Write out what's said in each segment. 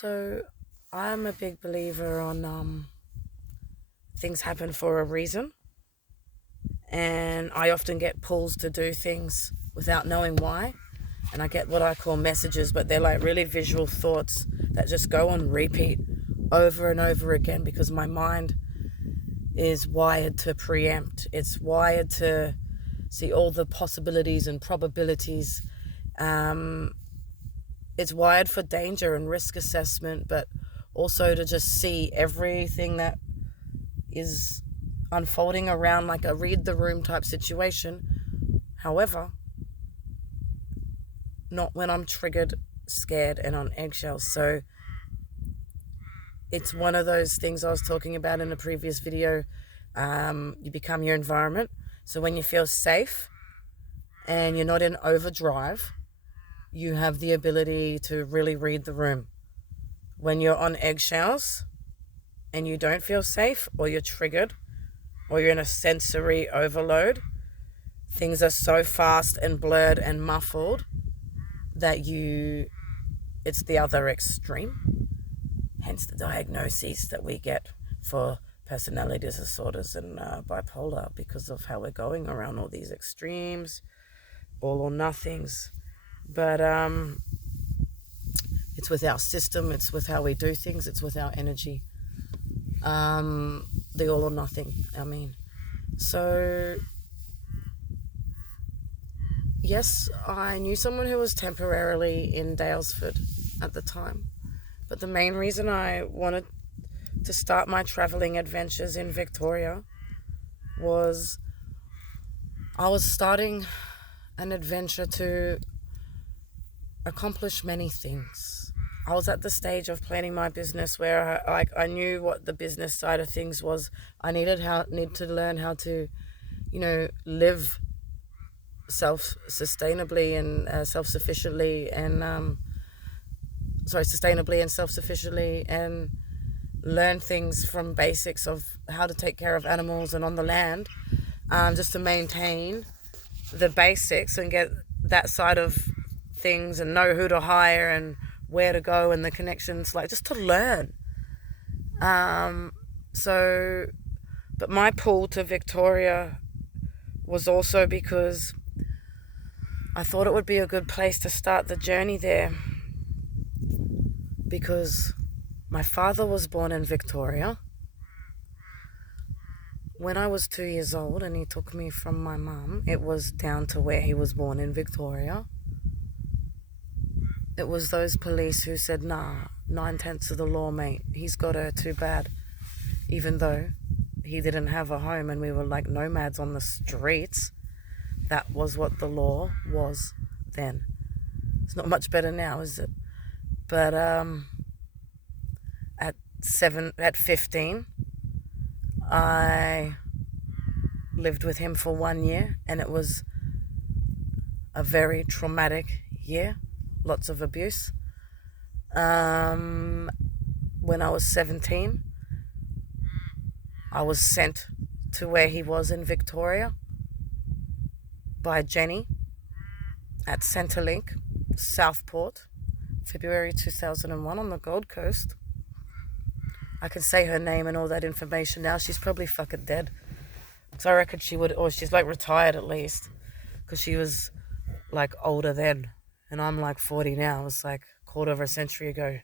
So I'm a big believer on things happen for a reason, and I often get pulls to do things without knowing why, and I get what I call messages, but they're like really visual thoughts that just go on repeat over and over again because my mind is wired to preempt. It's wired to see all the possibilities and probabilities. It's wired for danger and risk assessment, but also to just see everything that is unfolding around, like a read the room type situation. However, not when I'm triggered, scared, and on eggshells. So it's one of those things I was talking about in a previous video. You become your environment. So when you feel safe and you're not in overdrive, you have the ability to really read the room. When you're on eggshells and you don't feel safe, or you're triggered, or you're in a sensory overload, things are so fast and blurred and muffled that it's the other extreme. Hence the diagnoses that we get for personality disorders and bipolar, because of how we're going around all these extremes, all or nothings. But it's with our system, it's with how we do things, it's with our energy. The all or nothing, So, yes, I knew someone who was temporarily in Daylesford at the time. But the main reason I wanted to start my traveling adventures in Victoria was I was starting an adventure to accomplish many things. I was at the stage of planning my business where I knew what the business side of things was. I need to learn how to, live sustainably and self-sufficiently and sustainably and self-sufficiently, and learn things from basics of how to take care of animals and on the land, just to maintain the basics and get that side of things and know who to hire and where to go and the connections, like just to learn. But my pull to Victoria was also because I thought it would be a good place to start the journey there, because my father was born in Victoria when I was 2 years old, and he took me from my mum. It was down to where he was born in Victoria. It was those police who said, nah, 9/10 of the law, mate. He's got her, too bad. Even though he didn't have a home and we were like nomads on the streets, that was what the law was then. It's not much better now, is it? But at 15, I lived with him for 1 year, and it was a very traumatic year. Lots of abuse. When I was 17, I was sent to where he was in Victoria by Jenny at Centrelink, Southport, February 2001 on the Gold Coast. I can say her name and all that information now. She's probably fucking dead. So I reckon she would, or she's like retired at least, because she was like older then. And I'm like 40 now. It was like a quarter of a century ago.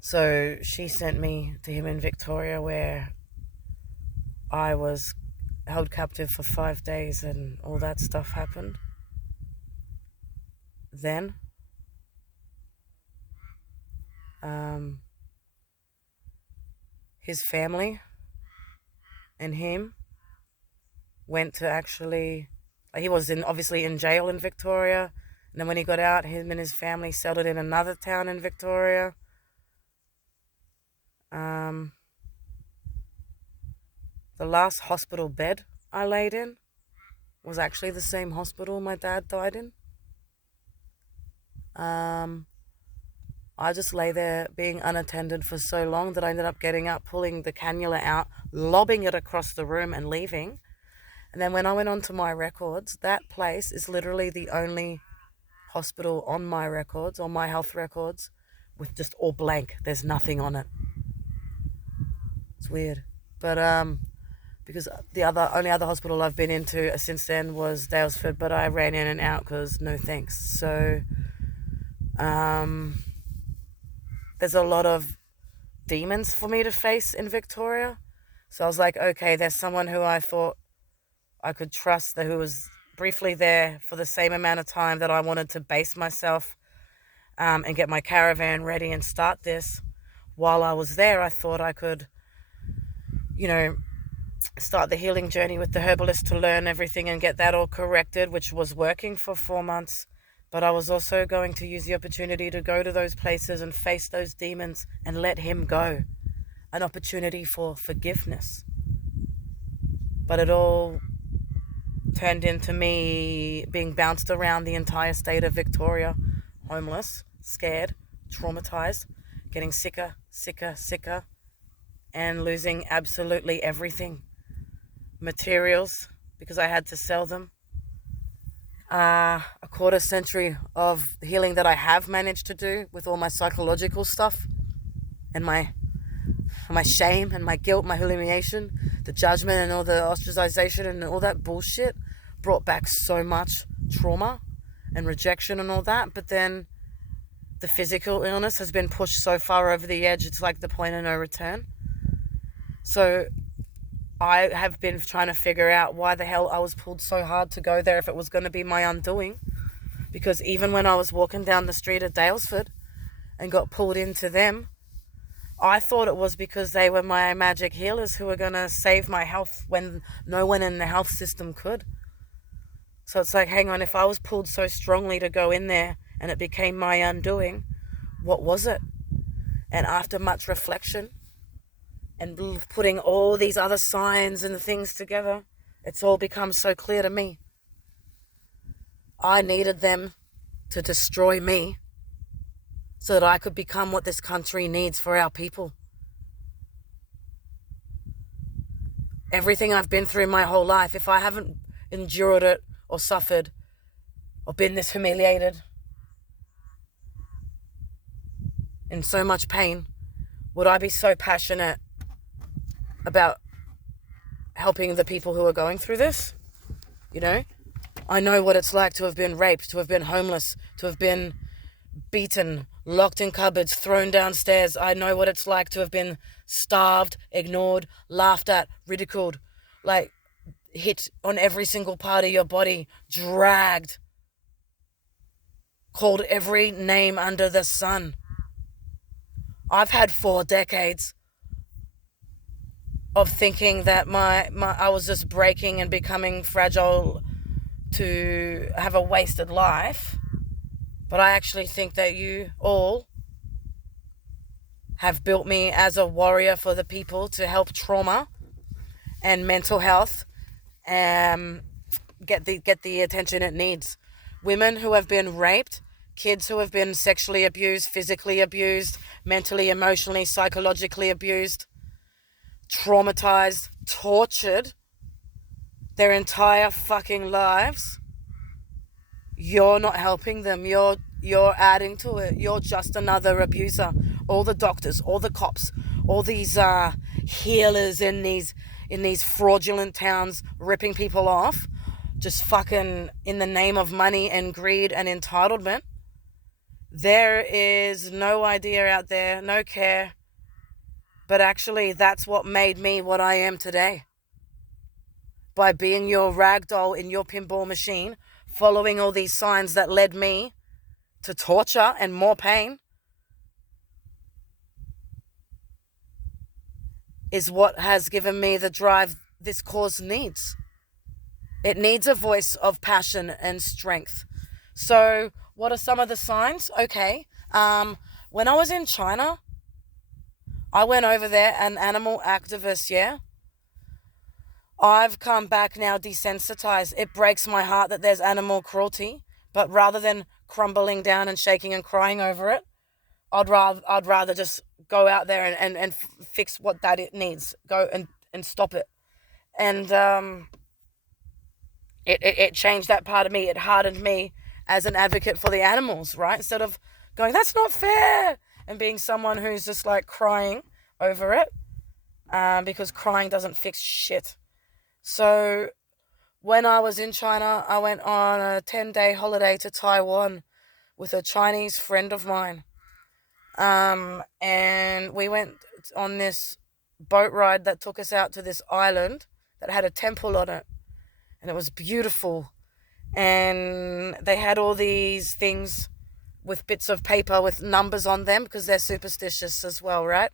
So she sent me to him in Victoria, where I was held captive for 5 days and all that stuff happened. Then his family and him went to actually, he was obviously in jail in Victoria, and then when he got out, him and his family settled in another town in Victoria. The last hospital bed I laid in was actually the same hospital my dad died in. I just lay there being unattended for so long that I ended up getting up, pulling the cannula out, lobbing it across the room and leaving. And then when I went onto my records, that place is literally the only hospital on my records, on my health records, with just all blank. There's nothing on it. It's weird. But because the only other hospital I've been into since then was Daylesford, but I ran in and out because no thanks. So there's a lot of demons for me to face in Victoria. So I was like, okay, there's someone who I thought I could trust, who was briefly there for the same amount of time that I wanted to base myself and get my caravan ready and start this. While I was there, I thought I could, start the healing journey with the herbalist to learn everything and get that all corrected, which was working for 4 months. But I was also going to use the opportunity to go to those places and face those demons and let him go. An opportunity for forgiveness. But it all turned into me being bounced around the entire state of Victoria, homeless, scared, traumatized, getting sicker, and losing absolutely everything. Materials, because I had to sell them. A quarter century of healing that I have managed to do with all my psychological stuff and my shame and my guilt, my humiliation, the judgment and all the ostracization and all that bullshit brought back so much trauma and rejection and all that. But then the physical illness has been pushed so far over the edge, it's like the point of no return. So I have been trying to figure out why the hell I was pulled so hard to go there if it was going to be my undoing. Because even when I was walking down the street at Daylesford and got pulled into them, I thought it was because they were my magic healers who were going to save my health when no one in the health system could. So it's like, hang on, if I was pulled so strongly to go in there and it became my undoing, what was it? And after much reflection and putting all these other signs and things together, it's all become so clear to me. I needed them to destroy me so that I could become what this country needs for our people. Everything I've been through my whole life, if I haven't endured it or suffered or been this humiliated in so much pain, would I be so passionate about helping the people who are going through this? I know what it's like to have been raped, to have been homeless, to have been beaten, locked in cupboards, thrown downstairs. I know what it's like to have been starved, ignored, laughed at, ridiculed, like hit on every single part of your body, dragged, called every name under the sun. I've had 4 decades of thinking that I was just breaking and becoming fragile to have a wasted life. But I actually think that you all have built me as a warrior for the people to help trauma and mental health get the attention it needs. Women who have been raped, kids who have been sexually abused, physically abused, mentally, emotionally, psychologically abused, traumatized, tortured their entire fucking lives. You're not helping them. You're adding to it. You're just another abuser. All the doctors, all the cops, all these healers in these fraudulent towns ripping people off, just fucking in the name of money and greed and entitlement. There is no idea out there, no care. But actually, that's what made me what I am today. By being your rag doll in your pinball machine, following all these signs that led me to torture and more pain, is what has given me the drive this cause needs. It needs a voice of passion and strength. So what are some of the signs? Okay. When I was in China, I went over there, an animal activist, yeah? I've come back now desensitized. It breaks my heart that there's animal cruelty, but rather than crumbling down and shaking and crying over it, I'd rather just go out there and fix what that it needs. Go and stop it. And it changed that part of me. It hardened me as an advocate for the animals, right? Instead of going, that's not fair, and being someone who's just like crying over it, because crying doesn't fix shit. So when I was in China, I went on a 10-day holiday to Taiwan with a Chinese friend of mine. And we went on this boat ride that took us out to this island that had a temple on it. And it was beautiful. And they had all these things with bits of paper with numbers on them because they're superstitious as well, right?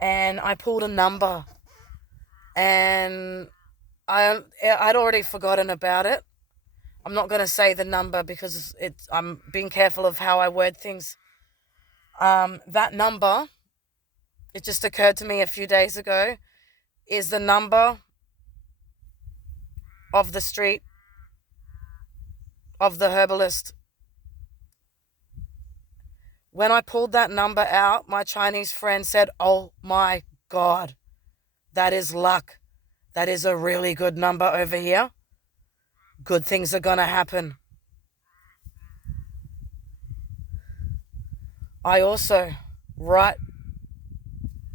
And I pulled a number. And I'd already forgotten about it. I'm not going to say the number because I'm being careful of how I word things. That number, it just occurred to me a few days ago, is the number of the street of the herbalist. When I pulled that number out, my Chinese friend said, "Oh my God, that is luck. That is a really good number over here. Good things are going to happen." I also, right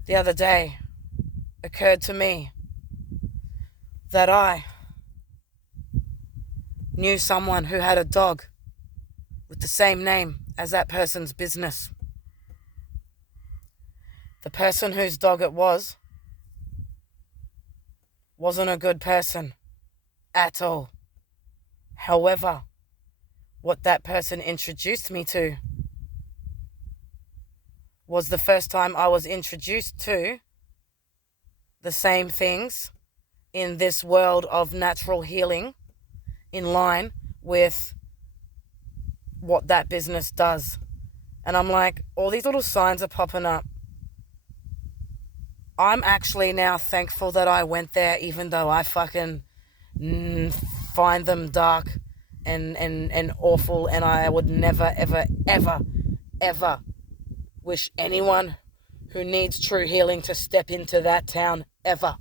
the other day, occurred to me that I knew someone who had a dog with the same name as that person's business. The person whose dog it wasn't a good person at all. However, what that person introduced me to was the first time I was introduced to the same things in this world of natural healing in line with what that business does. And I'm like, all these little signs are popping up. I'm actually now thankful that I went there, even though I fucking find them dark and awful, and I would never, ever, ever, ever wish anyone who needs true healing to step into that town, ever.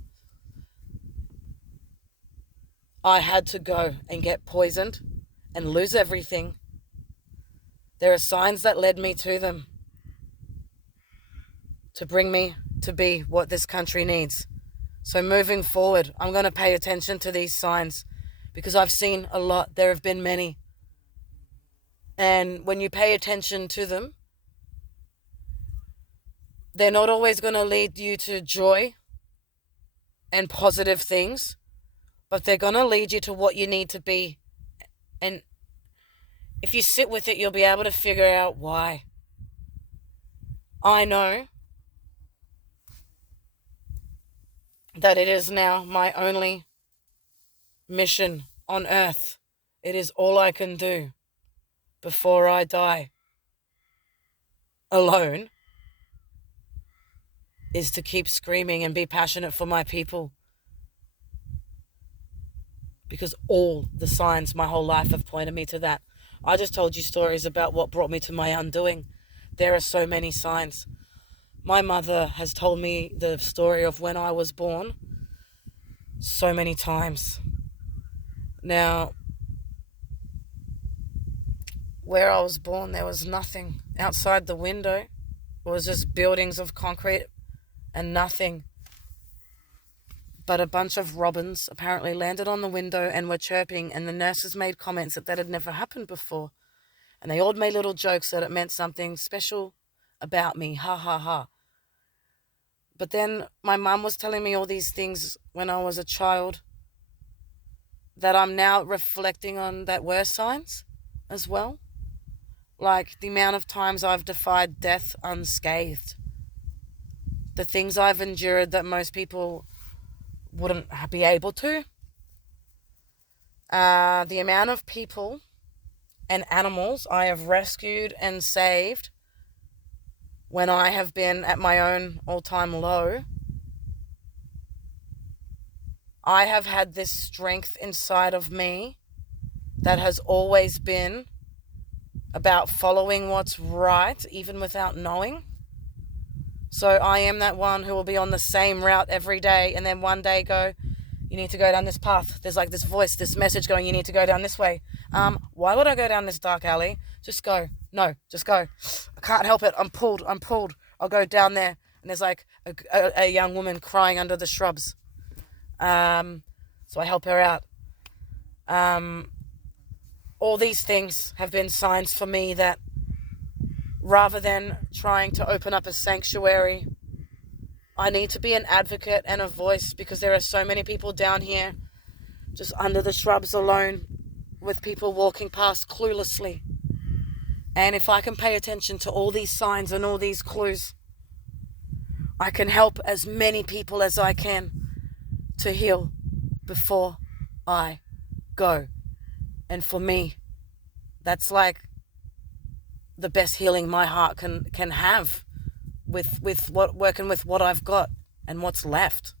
I had to go and get poisoned and lose everything. There are signs that led me to them to bring me to be what this country needs. So moving forward, I'm going to pay attention to these signs because I've seen a lot. There have been many. And when you pay attention to them, they're not always going to lead you to joy and positive things, but they're going to lead you to what you need to be. And if you sit with it, you'll be able to figure out why. I know that it is now my only mission on earth. It is all I can do before I die alone, is to keep screaming and be passionate for my people. Because all the signs my whole life have pointed me to that. I just told you stories about what brought me to my undoing. There are so many signs. My mother has told me the story of when I was born so many times. Now, where I was born, there was nothing. Outside the window, it was just buildings of concrete and nothing. But a bunch of robins apparently landed on the window and were chirping, and the nurses made comments that had never happened before. And they all made little jokes that it meant something special about me. Ha, ha, ha. But then my mum was telling me all these things when I was a child that I'm now reflecting on that were signs as well. Like the amount of times I've defied death unscathed. The things I've endured that most people wouldn't be able to. The amount of people and animals I have rescued and saved when I have been at my own all-time low. I have had this strength inside of me that has always been about following what's right, even without knowing. So I am that one who will be on the same route every day and then one day go, you need to go down this path. There's like this voice, this message going, you need to go down this way. Why would I go down this dark alley? Just go. No, just go. I can't help it. I'm pulled. I'll go down there. And there's like a young woman crying under the shrubs. So I help her out. All these things have been signs for me that rather than trying to open up a sanctuary, I need to be an advocate and a voice, because there are so many people down here just under the shrubs alone, with people walking past cluelessly. And if I can pay attention to all these signs and all these clues, I can help as many people as I can to heal before I go. And for me, that's like the best healing my heart can have with working with what I've got and what's left.